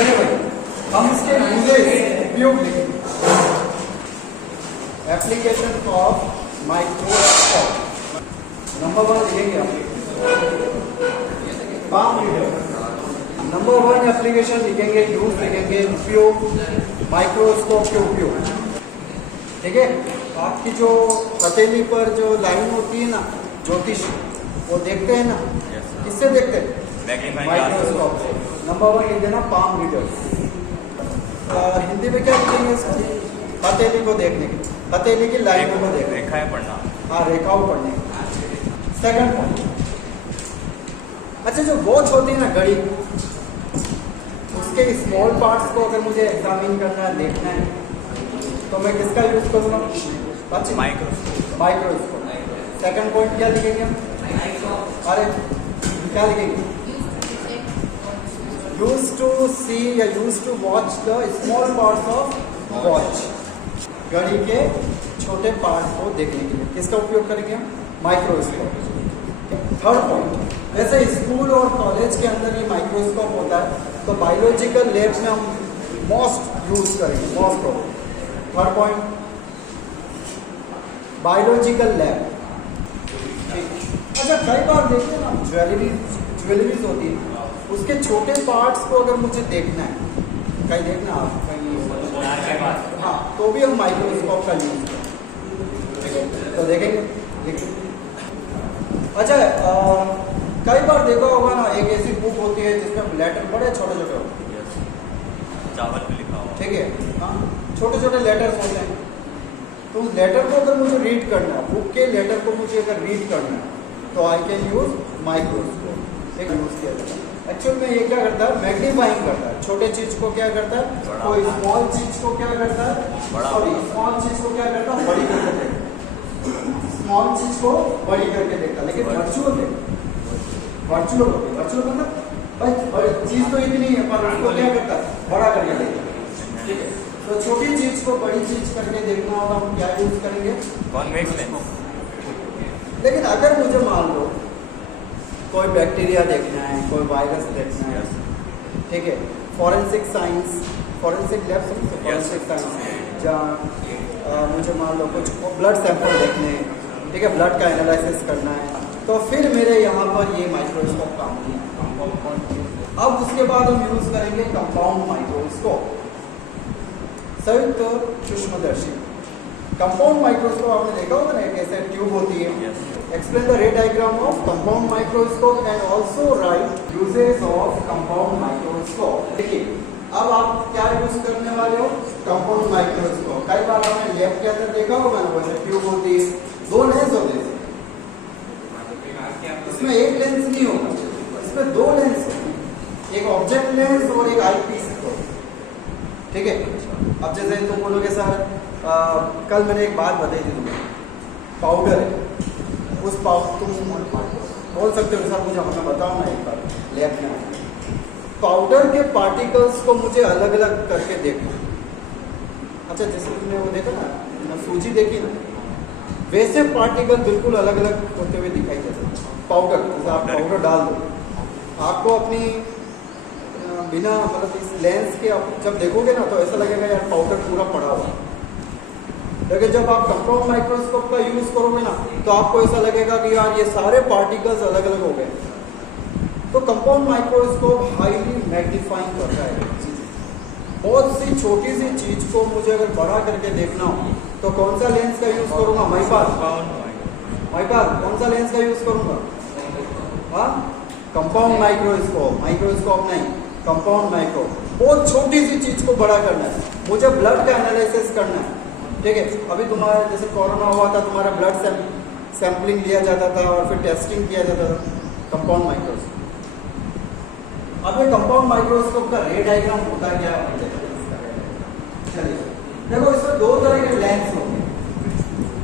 चलिए भाई हम इसके यूजेस उपयोग देखेंगे। एप्लीकेशन ऑफ माइक्रोस्कोप नंबर 1 लिखेंगे आप पाम रीडर। नंबर 1 एप्लीकेशन लिखेंगे, यूज लिखेंगे, उपयोग माइक्रोस्कोप के उपयोग। ठीक है, आपकी जो हथेली पर जो लाइन होती है ना ज्योतिष, वो देखते हैं ना, किससे देखते हैं? माइक्रोस्कोप से। नंबर 1 लिख देना पाम रीडर। हिंदी में क्या लिखेंगे इसको? हथेली को देखने की, हथेली की लाइनों को देखने, रेखाएं पढ़ना। हाँ, रेखाओं पढ़ने की। सेकंड पॉइंट, अच्छा जो वॉच होती है ना घड़ी, उसके स्मॉल पार्ट्स को अगर मुझे एग्जामिन करना है, देखना है, तो मैं किसका यूज करूँगा? अच्छा, माइक्रोस्कोप। सेकंड पॉइंट क्या लिखेंगे हम? अरे क्या लिखेंगे? यूज टू सी या use to watch the small parts of watch. घड़ी के छोटे पार्ट को देखने के लिए किसका उपयोग करेंगे हम? माइक्रोस्कोप। थर्ड पॉइंट, वैसे स्कूल और कॉलेज के अंदर ये माइक्रोस्कोप होता है, तो बायोलॉजिकल लैब में हम मोस्ट यूज करेंगे, most of. Third point, biological lab. अच्छा कई बार देखते हैं ना ज्वेलरीज होती है, उसके छोटे पार्ट्स को अगर मुझे देखना है, कहीं देखना आप कहीं, हाँ, तो भी हम माइक्रोस्कोप का यूज करें। ठीक है, तो देखेंगे। अच्छा कई बार देखा होगा ना, एक ऐसी बुक होती है जिसमें लेटर बड़े छोटे छोटे होते हैं, चावल पे लिखा हुआ। ठीक है, हाँ, छोटे छोटे लेटर्स होते हैं। तो उस लेटर को अगर मुझे रीड करना है, बुक के लेटर को मुझे अगर रीड करना है, तो आई कैन यूज माइक्रोस्कोप। एक यूज किया जाता है। एक्चुअल में ये क्या करता है? मैग्नीफाइंग करता है। छोटे चीज को क्या करता है? कोई स्मॉल चीज को क्या करता है? सॉरी, स्मॉल चीज को क्या करता है? बड़ी करके देखता है। स्मॉल चीज को बड़ी करके देखता है, लेकिन वर्चुअल देखता है। वर्चुअल मतलब भाई चीज तो इतनी है, पर उसको क्या करता है? बड़ा करके देखता है। ठीक है, तो छोटी चीज को बड़ी चीज करके देखना होगा, हम क्या यूज करेंगे? Convex lens. लेकिन अगर मुझे मान लो कोई बैक्टीरिया देखना है, कोई वायरस देखना है, ठीक है, फॉरेंसिक साइंस, फॉरेंसिक लैब से फॉरेंसिक साइंस, जहाँ मुझे मान लो कुछ ब्लड सैंपल देखने हैं, ठीक है, ब्लड का एनालिसिस करना है, तो फिर मेरे यहाँ पर ये माइक्रोस्कोप काम किया। अब उसके बाद हम यूज करेंगे कंपाउंड माइक्रोस्कोप, संयुक्त सूक्ष्मदर्शी। कंपाउंड माइक्रोस्कोप आपने देखा होगा ना, एक ऐसे ट्यूब होती है। एक्सप्लेन द रे diagram of compound microscope and also right uses of compound microscope. देखिए अब आप क्या यूज करने वाले हो? Compound microscope. कई बार आपने लैब के अंदर देखा होगा ना, वैसे ट्यूब होती है, दो लेंस होते हैं। इसमें एक लेंस नहीं होगा, इसमें दो लेंस होते, एक ऑब्जेक्ट लेंस और एक आईपीस। ठीक है, अब जैसे तुम बोलोगे सर कल मैंने एक बात बताई थी तुम्हें, पाउडर है, उस पाउडर तुम बोल सकते हो सर मुझे हमें बताओ ना एक बार लैब में, पाउडर के पार्टिकल्स को मुझे अलग अलग करके देखना। अच्छा जैसे तुमने वो देखा ना, सूजी देखी ना, वैसे पार्टिकल बिल्कुल अलग अलग होते हुए दिखाई देते हैं। पाउडर, जैसे आप पाउडर डाल दो, आपको अपनी बिना मतलब इस लेंस के आप जब देखोगे ना, तो ऐसा लगेगा यार पाउडर पूरा पड़ा हुआ। लेकिन जब आप कंपाउंड माइक्रोस्कोप का यूज करोगे ना, तो आपको ऐसा लगेगा कि यार ये सारे पार्टिकल्स अलग अलग हो गए। तो कंपाउंड माइक्रोस्कोप हाईली मैग्नीफाइंग करता है चीज़। बहुत सी छोटी सी चीज को मुझे अगर बड़ा करके देखना हो, तो कौन सा लेंस का यूज करूंगा? माइपाल कौन सा लेंस का यूज करूंगा? हाँ, कंपाउंड माइक्रोस्कोप, माइक्रोस्कोप नहीं, कंपाउंड माइक्रो। बहुत छोटी सी चीज को बड़ा करना है, मुझे ब्लड का एनालिसिस करना है। ठीक है, अभी तुम्हारा जैसे कोरोना हुआ था, तुम्हारा ब्लड सैंपलिंग लिया जाता था और फिर टेस्टिंग किया जाता था, कंपाउंड माइक्रोस्कोप। अब ये कंपाउंड माइक्रोस्कोप का रे डायग्राम होता क्या है? चलिए देखो, इसमें दो तरह के लेंस होते हैं।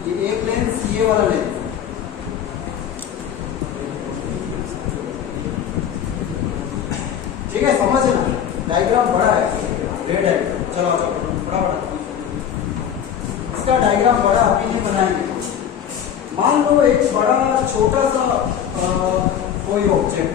ये एक लेंस, ये वाला लेंस, ठीक है, समझ ना, डायग्राम बड़ा है, रे डायग्राम। चलो बड़ा इसका डायग्राम बड़ा अभी नहीं बनाएंगे। मान लो एक बड़ा छोटा सा कोई ऑब्जेक्ट,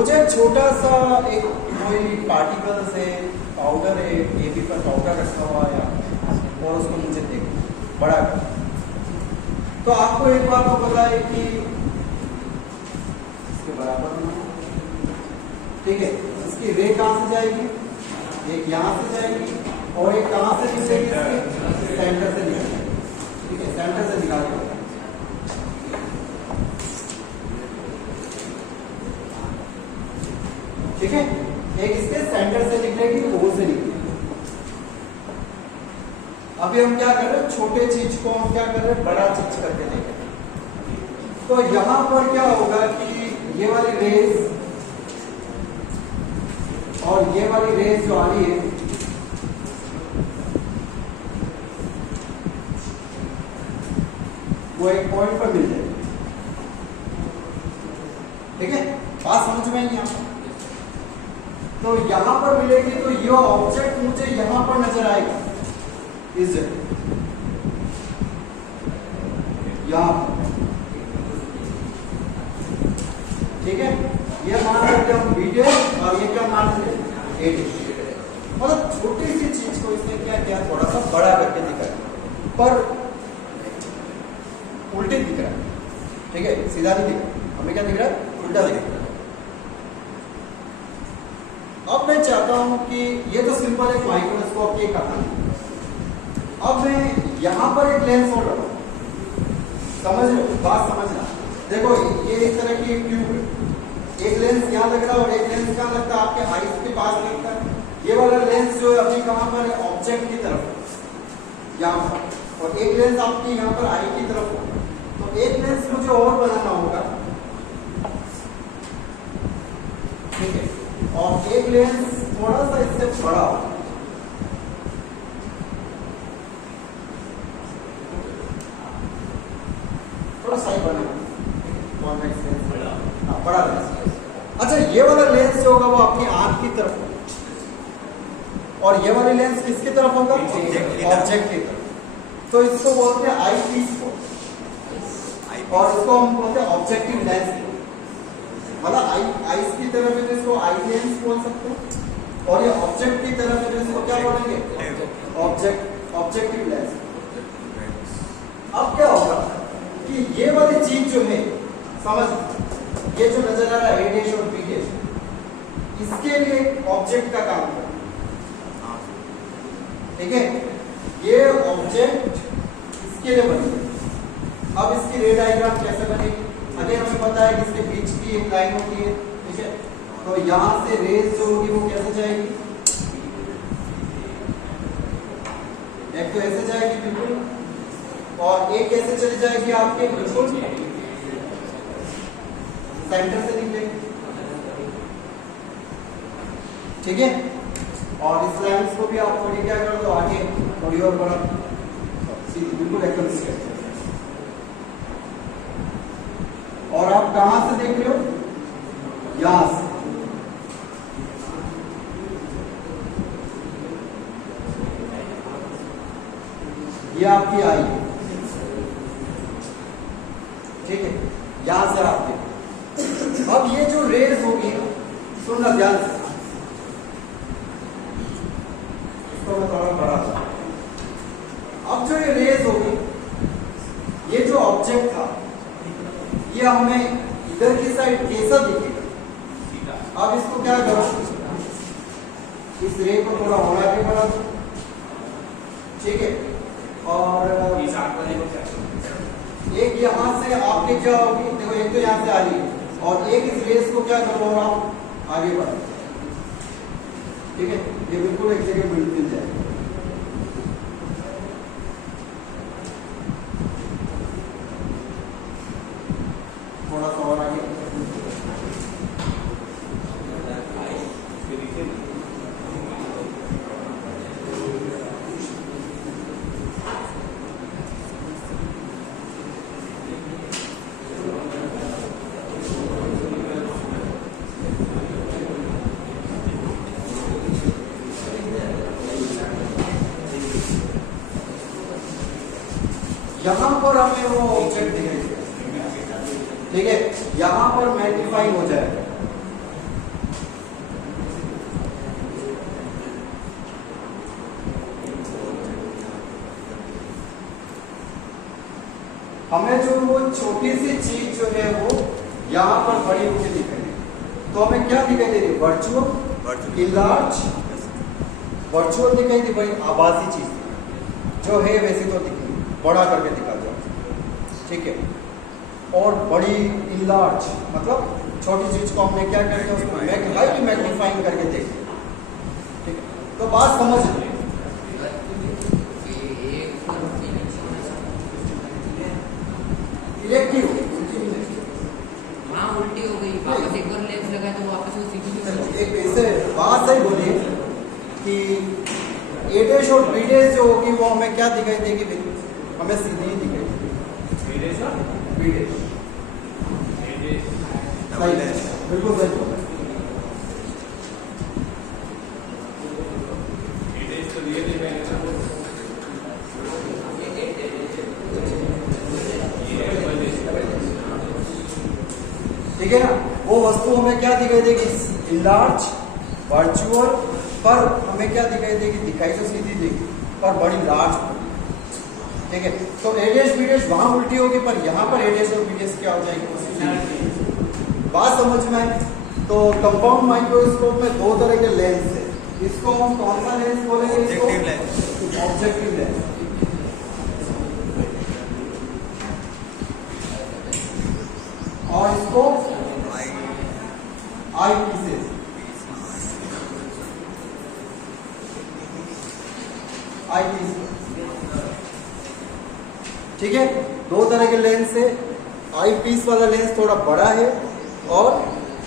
मुझे छोटा सा एक कोई पार्टिकल्स है, पाउडर है, AB पर पाउडर रखा हुआ है और उसको मुझे देखो बड़ा कर। तो आपको एक बात तो पता है कि इसके बराबर होना, ठीक है। इसकी रे कहाँ से जाएगी? एक यहाँ से जाएगी और एक कहाँ से निकलेगी? इसके सेंटर से निकलेगी, ठीक है, सेंटर से निकालेगा। ठीक है, एक इसके सेंटर से निकलेगी, O से निकलेगी। अभी हम क्या कर रहे हैं? छोटे चीज को हम क्या कर रहे हैं? बड़ा चीज करके देख रहे हैं। तो यहां पर क्या होगा कि ये वाली रेस और ये वाली रेस जो आ रही है वो एक पॉइंट पर मिल जाएगी, ठीक है। बात समझ में आई यहां? तो यहां पर मिलेगी तो ये ऑब्जेक्ट मुझे यहां पर नजर आएगा, इस जगह यहां पर, ठीक है। ये मान लेते हम बीटे और ये क्या मान लेते हैं? एटे। मतलब छोटी सी चीज को इसने क्या किया? थोड़ा सा बड़ा करके दिखाया, पर उल्टे दिख रहा है, ठीक है, सीधा नहीं दिख रहा। हमें क्या दिख रहा है? उल्टा दिख रहा है। अब मैं चाहता हूं कि ये तो सिंपल एक माइक्रोस्कोप की कहानी। अब मैं यहां पर एक लेंस और लगाऊं, समझ लो, बात समझना। देखो ये इस तरह की एक ट्यूब है, एक लेंस यहाँ लग रहा है और एक लेंस कहाँ लगता है? आपके आईज के पास लगता है। ये वाला लेंस जो है अभी कहाँ पर है? ऑब्जेक्ट की तरफ, यहाँ पर, और एक लेंस आपकी यहाँ पर आई की तरफ होगा। तो एक लेंस मुझे और बनाना होगा, ठीक है, और एक लेंस थोड़ा सा इससे बड़ा होगा। थोड़ा सा ही बना, कॉन्वेक्स लेंस बड़ा लेंस। अच्छा, ये वाला लेंस जो होगा वो अपनी आंख की तरफ होगा और ये वाली लेंस किसकी तरफ होगा? ऑब्जेक्ट की तरफ। तो इसको बोलते हैं आई पीस को, और इसको हम बोलते हैं ऑब्जेक्टिव लेंस। मतलब आईज की तरफ है तो इसको आई लेंस बोल सकते हैं, और ये ऑब्जेक्ट की तरफ है तो इसको क्या बोलेंगे? Objective lens. अब क्या होगा कि ये वाली चीज जो है, समझ, ये जो नजर आ रहा है A' और B', इसके लिए ऑब्जेक्ट का काम करता है, ठीक है। ये ऑब्जेक्ट इसके लिए बनेगा। अब इसकी रे डायग्राम कैसे बनेगी? अगर हमें पता है कि इसके बीच की एक लाइन होती है, ठीक है, तो यहां से रेज जो होगी वो कैसे जाएगी? एक तो ऐसे जाएगी बिल्कुल, और एक कैसे चली जाएगी? आपके बिल्कुल सेंटर से निकलेगी, ठीक है। और इस लाइन्स को भी आप थोड़ी क्या कर दो आगे, थोड़ी और बढ़ा, सीधी बिल्कुल एकदम स्ट्रेट। और आप कहां से देख रहे हो? यहां से। ये आपकी आई, ठीक है, यहां से आप देखो। अब ये जो रेज होगी, सुनना ध्यान से, इसको मैं थोड़ा बड़ा। अब जो ये रेज होगी, ये जो ऑब्जेक्ट था, ये हमें इधर की साइड कैसा दिखेगा? अब इसको क्या करो? इस रे को थोड़ा और आगे बढ़ा दो, ठीक है, और एक यहां से आपके क्या होगी? देखो, एक तो यहां से आ रही है और एक इस रेस को क्या करो और आप आगे बढ़ो, ठीक है। ये बिल्कुल एक जगह मिल जाएगा। थोड़ा सा और आगे, यहां पर हमें वो ऑब्जेक्ट दिखेगा, ठीक है, यहां पर मैग्नीफाई हो जाएगा, छोटी सी चीज जो है वो यहाँ पर बड़ी होकर दिखाई, तो हमें क्या दिखाई दे रही है? वर्चुअल इनलार्ज, वर्चुअल दिखाई दी भाई, आभासी चीज जो है वैसे तो दिखी, बड़ा करके दिखा दो, ठीक है। और बड़ी इनलार्ज मतलब छोटी चीज को हमने क्या करके उसको हाइट मैग्नीफाइंग करके देखते, ठीक है। तो बात समझ लो, इलेक्टिव हाँ उल्टी हो गई, वापस एक बार लेंस लगा तो वापस वो सीधी एक ऐसे बात सही बोली कि ए डैश और बी डैश जो होगी वो हमें क्या दिखाई देगी? हमें सीधी ही दिखाई देगी, बी डैश बिल्कुल सही बोला। ठीक है ना, वो वस्तु हमें क्या दिखाई देगी? इनलार्ज, वर्चुअल, पर हमें क्या दिखाई देगी? दिखाई तो सीधी देगी पर बड़ी लार्ज, ठीक है। तो ए डैश बी डैश वहां उल्टी होगी, पर यहाँ पर ए डैश और बी डैश क्या हो जाएगी? बात समझ में आए? तो कंपाउंड माइक्रोस्कोप में दो तरह के लेंस है, इसको हम कौन सा लेंस बोलेंगे? Objective lens. और इसको आई पीसेस, आई पीस, ठीक है। दो तरह के लेंस है, आई पीस वाला लेंस थोड़ा बड़ा है और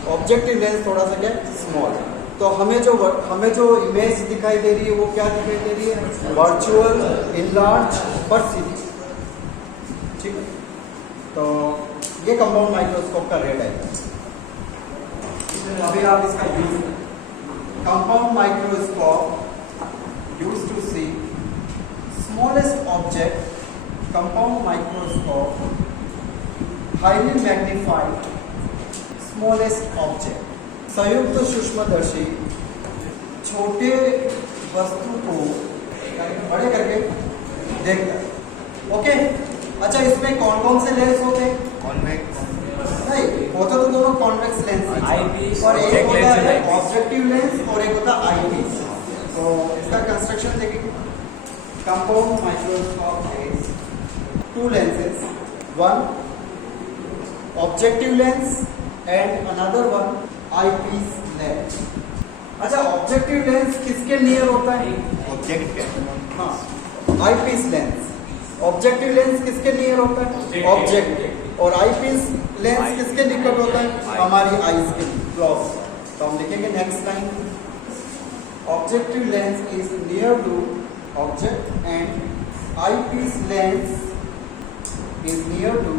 ऑब्जेक्टिव लेंस थोड़ा सा क्या स्मॉल है। तो हमें जो इमेज दिखाई दे रही है वो क्या दिखाई दे रही है? वर्चुअल, इनलार्ज, पर सीधी, ठीक है। तो ये कंपाउंड माइक्रोस्कोप का रेट है। अभी आप इसका use, compound microscope use to see smallest object, compound microscope highly magnified smallest object, संयुक्त सूक्ष्मदर्शी छोटे वस्तु को बड़े करके देखता है, ओके। अच्छा, इसमें कौन कौन से लेंस होते हैं? नहीं, होता तो दोनों कॉन्वेक्स लेंस है, और एक होता है ऑब्जेक्टिव लेंस और एक होता है आई पीस। तो इसका कंस्ट्रक्शन देखेंगे। Compound microscope has two lenses, one objective lens and another one eye piece lens. अच्छा, ऑब्जेक्टिव लेंस किसके नियर होता है? ऑब्जेक्ट के, हाँ, eye piece lens. Objective lens किसके नियर होता है? ऑब्जेक्ट। और आई पीस लेंस किसके निकट होता है? हमारी आईज के क्लोज। तो हम लिखेंगे next line, objective lens is near to object and eye piece lens is near to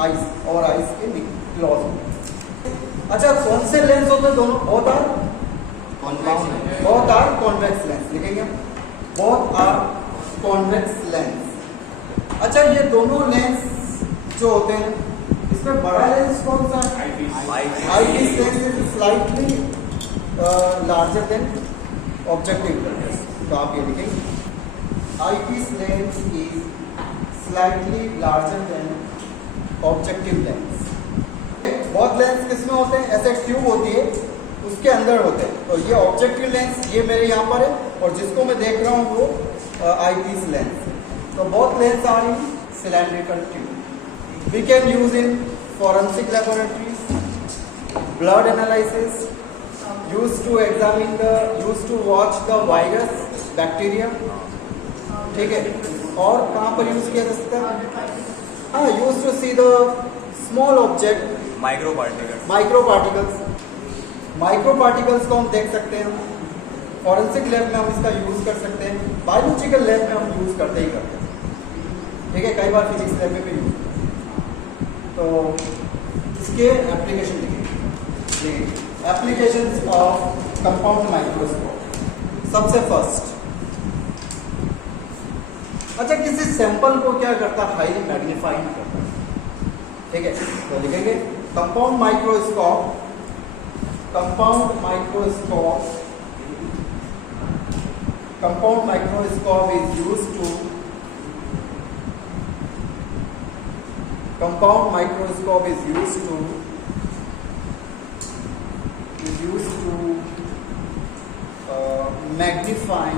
eyes, और आईज के क्लोज। अच्छा, कौन से लेंस होते हैं दोनों? बोथ आर कॉन्वेक्स लेंस, लिखेंगे बोथ आर कॉन्वेक्स लेंस। अच्छा, ये दोनों लेंस जो होते हैं, इसमें बड़ा लेंस कौन सा है? आई piece lens is slightly larger than objective lens. तो आप ये लिखेंगे आई piece lens is slightly larger than objective lens. बहुत लेंस किसमें होते हैं? ऐसे ट्यूब होती है, उसके अंदर होते हैं। तो ये ऑब्जेक्टिव लेंस ये मेरे यहाँ पर है, और जिसको मैं देख रहा हूँ वो आई पीस लेंस। तो both lenses are in cylindrical tube. We can use in forensic laboratories, blood analysis, used to watch the virus, bacteria, ठीक है। और कहाँ पर यूज किया जा सकता है? हाँ, use to see the small object, micro particles. Micro particles को हम देख सकते हैं। फॉरेंसिक लैब में हम इसका यूज कर सकते हैं, बायोलॉजिकल लैब में हम यूज करते ही करते हैं, ठीक है। कई बार फिजिक्स लैब में भी यूज, तो इसके एप्लीकेशन देखिए, एप्लीकेशंस ऑफ कंपाउंड माइक्रोस्कोप। सबसे फर्स्ट, अच्छा, किसी सैंपल को क्या करता है? हाईली मैग्नीफाइंग करता है, ठीक है। तो लिखेंगे compound microscope is used to compound microscope is used to magnify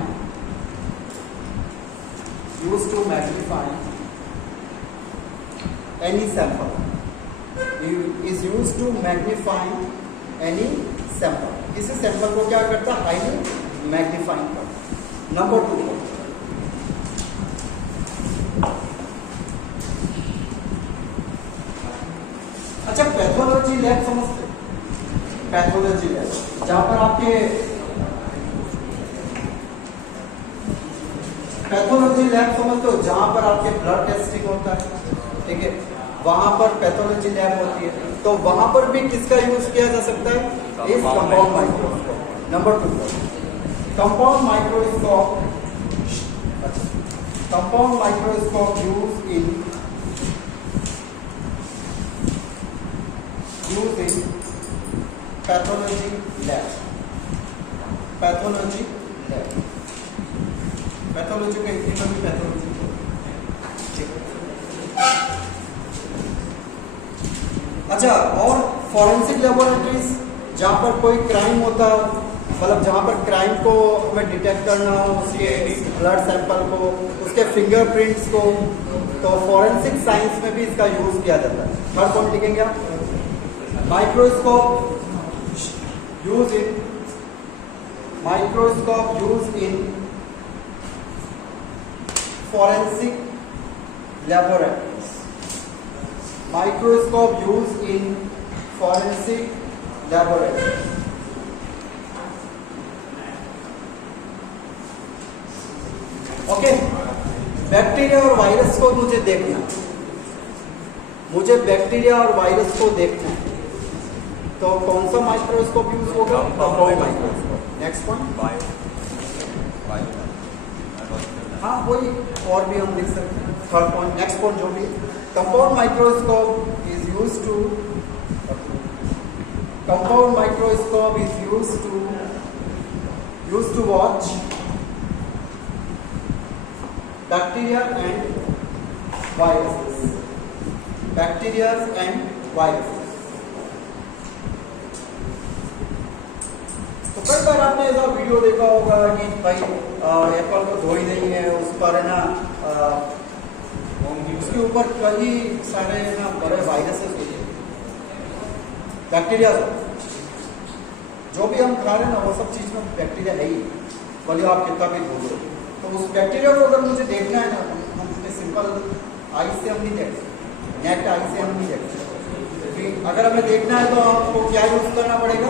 any sample. Is used to magnify any sample. किसी सैंपल को क्या करता है? हाईली मैग्नीफाइंग करता। नंबर 2, अच्छा पैथोलॉजी लैब समझते? पैथोलॉजी लैब जहां पर आपके पैथोलॉजी लैब समझते हो, जहां पर आपके ब्लड टेस्टिंग होता है, ठीक है, वहां पर पैथोलॉजी लैब होती है, तो वहां पर भी किसका यूज किया जा सकता है? इस compound microscope. Number 2, compound microscope use in pathology lab. Pathology का इंक्रीमेंट भी पैथोलॉजी। अच्छा, और फॉरेंसिक लेबोरेटरीज जहां पर कोई क्राइम होता है, मतलब जहां पर क्राइम को हमें डिटेक्ट करना हो, उसके ब्लड सैंपल को, उसके फिंगरप्रिंट्स को, तो फॉरेंसिक साइंस में भी इसका यूज किया जाता है। थर्ड पॉइंट लिखेंगे आप, microscope use in forensic laboratories. Microscope used in forensic laboratories. Okay, bacteria और वायरस को मुझे देखना, मुझे बैक्टीरिया और वायरस को देखना है, तो कौन सा माइक्रोस्कोप यूज होगा? Compound microscope. नेक्स्ट पॉइंट, हाँ वही, और भी हम लिख सकते हैं। थर्ड पॉइंट, नेक्स्ट पॉइंट जो भी, compound microscope is use to watch bacteria and viruses. तो कई बार आपने ऐसा वीडियो देखा होगा कि भाई एप्पल को धोई नहीं है, उस पर है ना उसके ऊपर कई सारे ना बड़े वायरसेस होते हैं, बैक्टीरिया। जो भी हम खा रहे हैं ना, वो सब चीज में बैक्टीरिया है ही, भले आप कितना भी धो दो। तो उस बैक्टीरिया को अगर मुझे देखना है ना, हम सिंपल आई से हम नहीं देख सकते, नेट आई से हम नहीं देख सकते। अगर हमें देखना है तो आपको क्या यूज करना पड़ेगा?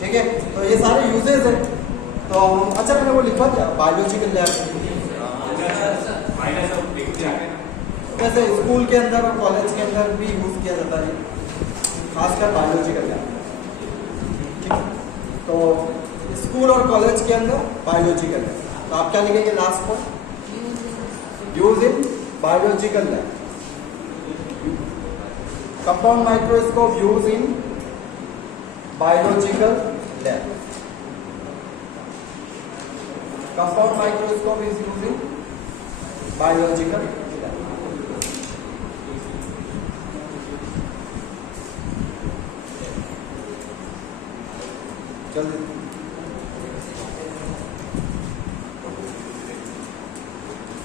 ठीक है, तो ये सारे यूजेस हैं। तो अच्छा, मैंने वो लिखवा दिया बायोलॉजिकल लैब, वैसे स्कूल के अंदर और कॉलेज के अंदर भी यूज किया जाता है, खासकर बायोलॉजिकल लैब। ठीक है, तो स्कूल और कॉलेज के अंदर बायोलॉजिकल लैब। तो आप क्या लिखेंगे last point? Use in biological lab. Compound microscope use in biological lab. Compound microscope is used in biological lab. जल्दी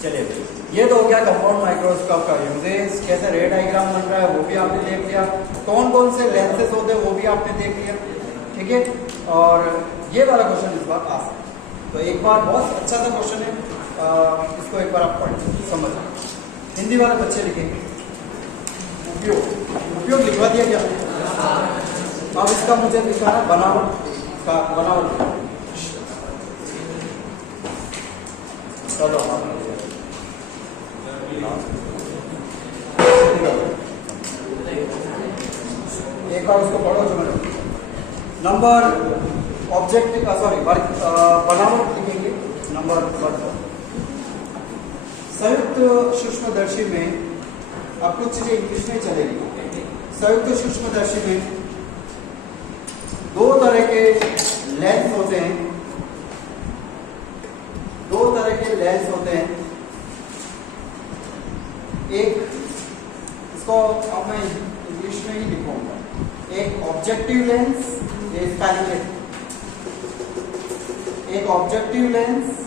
चलिए, ये तो हो गया कंपाउंड माइक्रोस्कोप का यूजेस, कैसे रे डायग्राम बन रहा है वो भी आपने देख लिया, कौन कौन से लेंसेज होते हैं वो भी आपने देख लिया। ठीक है, और ये वाला क्वेश्चन इस बार आ सकता है, तो एक बार बहुत अच्छा सा क्वेश्चन है, इसको एक बार आप पढ़ समझ। हिंदी वाले बच्चे लिखेंगे उपयोग लिखवा दिया क्या? अब इसका मुझे दिखाना बनावट का, बनावट। चलो एक बार उसको पढ़ो जो मैंने नंबर ऑब्जेक्टिव बनावट लिखेंगे। नंबर 1, संयुक्त सूक्ष्मदर्शी में, अब कुछ चीजें इंग्लिश में चलेगी। संयुक्त सूक्ष्मदर्शी में 2 तरह के लेंस होते हैं, 2 तरह के लेंस होते हैं। एक ऑब्जेक्टिव लेंस, ये इसका लिखे, एक ऑब्जेक्टिव लेंस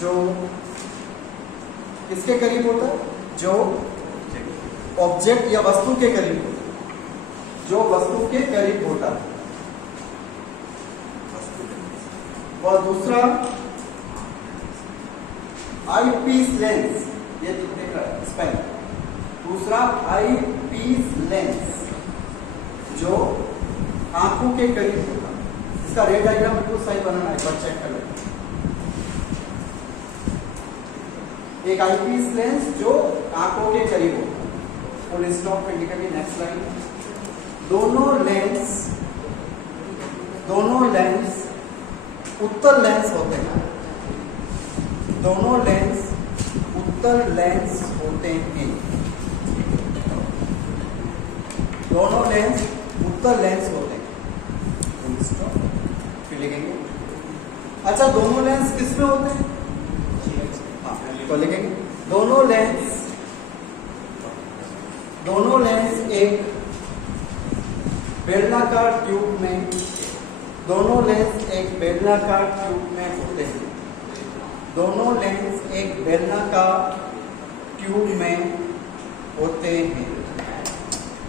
जो किसके करीब होता है, जो ऑब्जेक्ट या वस्तु के करीब होता है, जो वस्तु के करीब होता है। और दूसरा आई पीस लेंस, ये दिख रहा है स्पेल, दूसरा आई पीस लेंस जो आंखों के करीब होगा। इसका रेड डायग्राम बिल्कुल सही बनाना है, पर चेक कर लें। एक आई पीस लेंस जो आंखों के करीब होगा। फुल स्टॉप पे लिखेंगे, नेक्स्ट लाइन। दोनों लेंस उत्तल लेंस होते हैं। दोनों लेंस उत्तल लेंस होते हैं। दोनों लेंस उत्तल लेंस होते हैं। फिर लिखेंगे। अच्छा, दोनों लेंस किस में होते हैं? हाँ, तो लिखेंगे दोनों लेंस एक बेलनाकार ट्यूब में, दोनों लेंस एक बेलनाकार ट्यूब में होते हैं। दोनों लेंस एक बेलनाकार ट्यूब में होते हैं।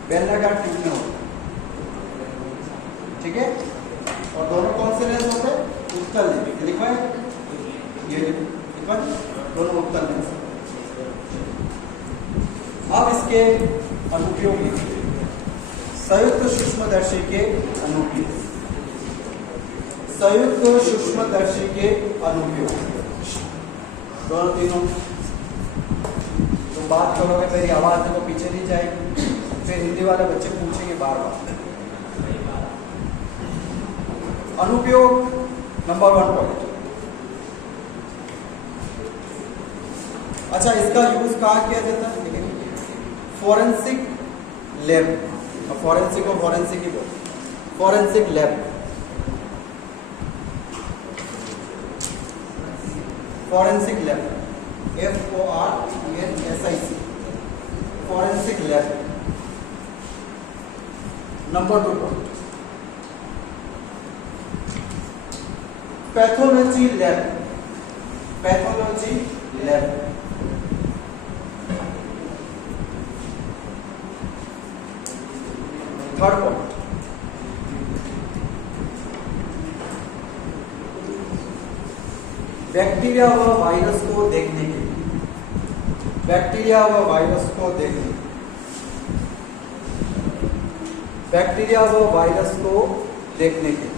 बेलनाकार ट्यूब में होते हैं, ठीक है। और दोनों कौन से लेंस होते हैं? उत्तल लेंस। लिखा है ये, लिखा दोनों उत्तल लेंस। अब इसके अनुप्रयोग लिखिए। संयुक्त सूक्ष्मदर्शी के अनुप्रयोग। संयुक्त सूक्ष्मदर्शी के अनुप्रयोग दोनों तीनों। तुम बात करोगे, मेरी आवाज देखो पीछे नहीं जाएगी, फिर हिंदी वाले बच्चे पूछेंगे बार बार। अनुप्रयोग नंबर 1 पॉइंट। अच्छा, इसका यूज कहाँ किया जाता है? Forensic lab. फॉरेंसिक और फॉरेंसिक ही बोल, forensic lab. Forensic lab, FORENSIC, forensic lab. Number 2 point, pathology lab. Pathology lab. Third point, bacteria व वायरस को देखने के लिए। बैक्टीरिया व वायरस को देखने, बैक्टीरिया व वायरस को देखने के लिए।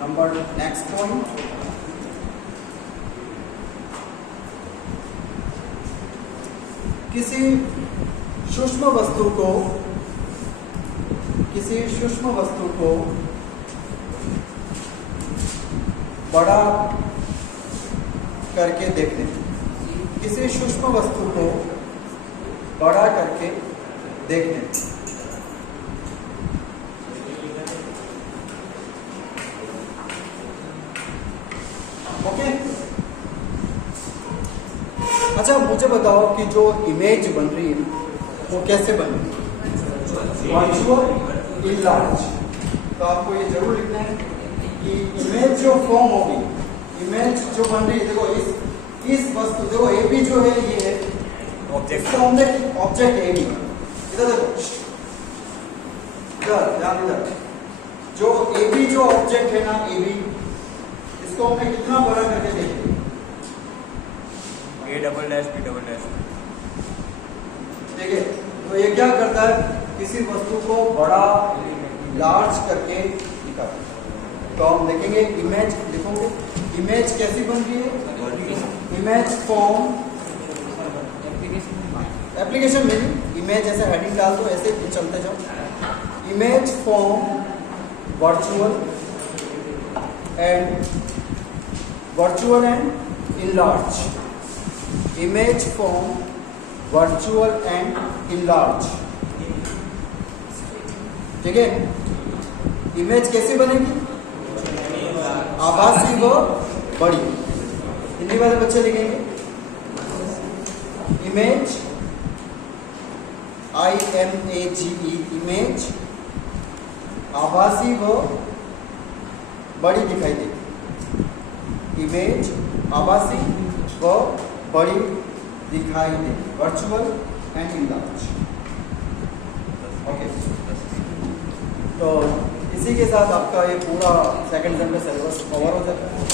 नंबर नेक्स्ट पॉइंट, किसी सूक्ष्म वस्तु को बड़ा करके देखने। किसी सूक्ष्म वस्तु को बड़ा करके देखने। ओके। अच्छा, मुझे बताओ कि जो इमेज बन रही है वो कैसे बन रही है? Virtual enlarge. तो आपको ये जरूर लिखना है कि इमेज जो फॉर्म होगी, इमेज जो बन रही है, देखो इस वस्तु, देखो एबी जो है ये है ऑब्जेक्ट। ऑब्जेक्ट एबी, इधर देखो, इधर ध्यान, इधर जो एबी जो ऑब्जेक्ट है ना, एबी, इसको हमने कितना बड़ा करके देखेंगे? A''B''। ठीक है। तो ये क्या करता है? किसी वस्तु को बड़ा, लार्ज करके दिखाता है। तो हम देखेंगे इमेज, लिखोगे इमेज कैसी बन रही है? इमेज फॉर्म, एप्लीकेशन में इमेज ऐसे हेडिंग डाल दो, ऐसे चलते जाओ। Image form virtual and enlarge. Image form virtual and enlarge. ठीक है। इमेज कैसी बनेगी? आभासी व बड़ी। हिंदी वाले बच्चे लिखेंगे इमेज IMAGE इमेज आभासी व बड़ी दिखाई देगी। इमेज आभासी व बड़ी दिखाई दे, वर्चुअल एंड इनलार्ज। ओके, तो इसी के साथ आपका ये पूरा सेकंड सेम का सिलेबस कवर हो जाता है।